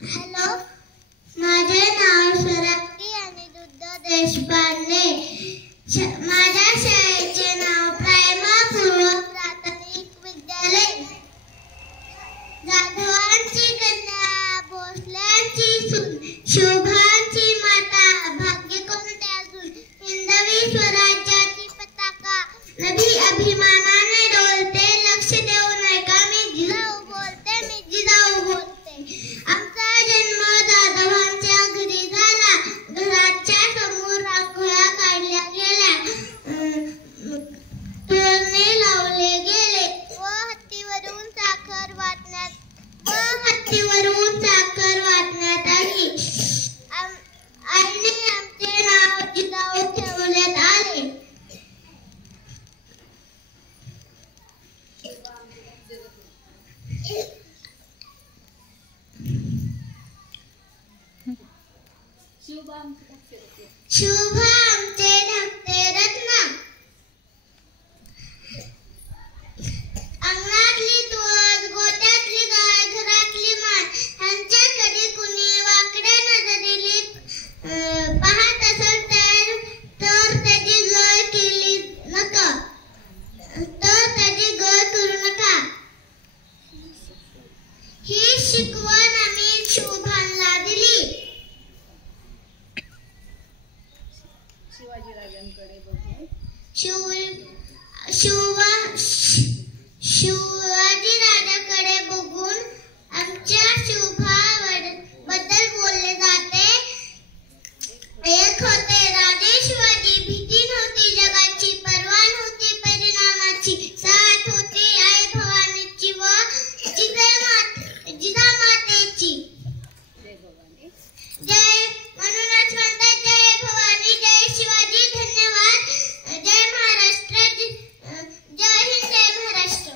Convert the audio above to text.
Hello, माझे नाव स्वराली अनिरुद्ध देशपांडे. माझ्या शाळेचे नाव प्रायमा पूर्व प्राथमिक विद्यालय. जाधवांची कन्या, भोसल्यांची सून, शोभांची माता, भाग्य कोणते अजून, हिंदवी स्वराज्याची पताका नभी अभिमानाने डोलते. लक्ष देऊ नये का, मी जिजाऊ बोलते, मी जिजाऊ बोलते. आमचा जन्म जाधवांच्या घरी झाला. घराच्या समोर रांगोळ्या काढल्या गेल्या, तोरणे लावले गेले व हत्तीवरून साखर वाटण्यात आली. आईने आमचे नाव जिजाऊ ठेवण्यात आले. शुभ आमचे धाकटे रत्न. अंगणातली तुळस, गोठ्यातली गाय, घरातली माय, ह्यांच्याकडे कुणी वाकड्या नजरेने पाहत असेल तर त्याची गय करू नका. ही शिकवण आम्ही शुभांना दिली. शिवाजीराजांकडे बघून